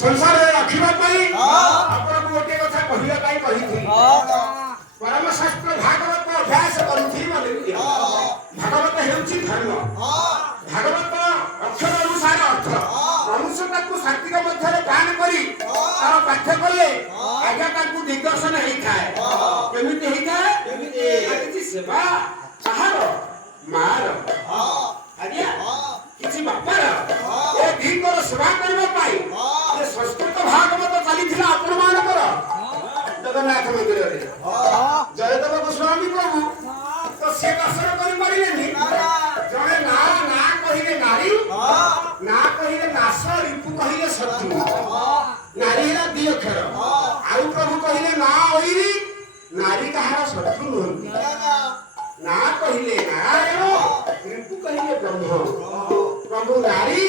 संसार रखिबा पई आपन को गोटे कथा कहिला पई कहिथि परम शास्त्र भागवत अभ्यास करुथि माने भागवत हेउछि धर्म भागवत अक्षर अनुसार अर्थ मनुष्य ताकू शांति मध्य दान करी तार पाठ्य कले आज्ञा ताकू दिग्दर्शन हेई थाए केमिति हेई थाए किछि सेवा कहार मार आज्ञा किछि बापार ए दीकर सेवा करबा पाई ए संस्कृत भागवत चलीथिला आपण मानकर जगन्नाथ मंदिर रे जयदेव गोस्वामी प्रभु तो से दर्शन करि परिलेनी जणे ना ना कहिले नारी ना कहिले नाश रिपु कहिले शत्रु नारी हेला दी अक्षर आउ प्रभु कहिले ना ओइरी नारी कहार शत्रु होंती ना कहिले नारायण रिपु कहिले ब्रह्म प्रभु नारी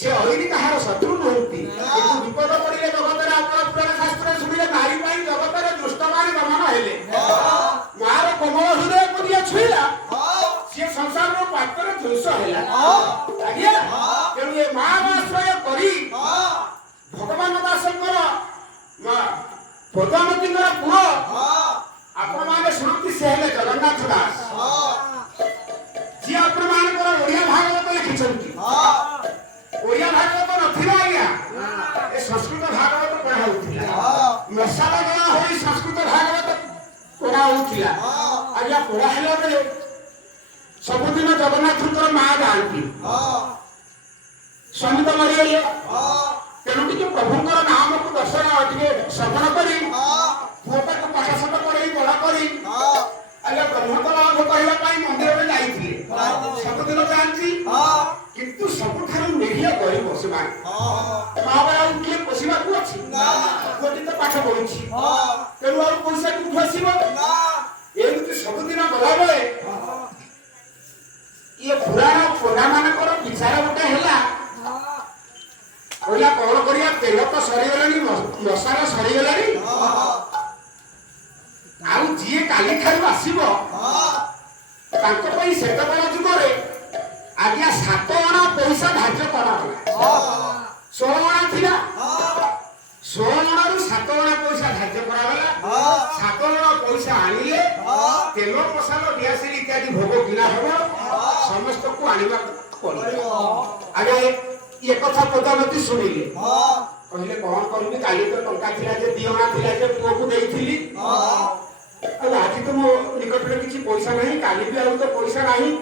से ओइरी कहार शत्रु होंती किंतु विपद पड़िले जगतरे आपण पुराण शास्त्र सुनिले नारी पई जगतरे दुष्टमान गमन हेले मार कोमल हृदय को दिया छुईला से संसार रो पात्र ध्वंस हैला आज्ञा तेणु ये महाआश्रय करी भगवान दासंकर मां पद्मावतींकर पुरो आपण माने शुणुती से हेले जगन्नाथ दास जी आपण मानकर ओडिया भागवत लिखिछंती ओडिया भागवत नथिला आज्ञा ए संस्कृत भागवत पढ़ा होतिला मसाला गला होई संस्कृत भागवत पढ़ा होतिला आज्ञा पढ़ा हेला बेले सबुदिन जगन्नाथଙ୍କର मां जानती स्वामी तो मरिगले तेणु टिके प्रभुଙ୍କର नामକୁ दर्शन टिके श्रवण करी पुଅଟାକୁ ପାଠ ସାଠ ପଢେଇ ବଡ କରି ଆଜ୍ଞା ବ୍ରହ୍ମଙ୍କ ନାମ କହିବା ପାଇଁ ମନ୍ଦିରରେ ଯାଇଥିଲେ ସବୁଦିନ ଯାଆନ୍ତି କିନ୍ତୁ ସବୁଠାରୁ ନିରୀହ ଗରିବ ସେମାନେ ମହାବାଳ ଆଉ କିଏ ପୋଷିବାକୁ ଅଛି ପୁଅଟି ତ ପାଠ ପଢୁଛି ତେଣୁ ଆଉ ପଇସା କୋଉଠୁ ଆସିବ ଏମିତି ସବୁଦିନ ଗଲାବେଳେ ये पुराण पोना मानकर विचार गोटे हैला कहला कोन करिया तेल तो सरी गलानी मसाला सरी गलानी आउ जिए काली खाली आसीबो तांको पई सेट बला जुगरे आज्ञा 7 अणा पैसा धार्य करा होला 16 अणा थिला 16 अणा रु 7 अणा पैसा धार्य करा होला 7 अणा पैसा आनिले तेल मसाला दियासिल इत्यादि भोग किना हबो समस्त को आनिबा पड़िबो आगे ये कथा पद्मावती सुनिले कहले कोन करबी काली तो टंका थिला जे दियना थिला जे पुओ को देइथिली आज तो मो निकट में किछि पैसा नहीं काली भी आउ तो पैसा नहीं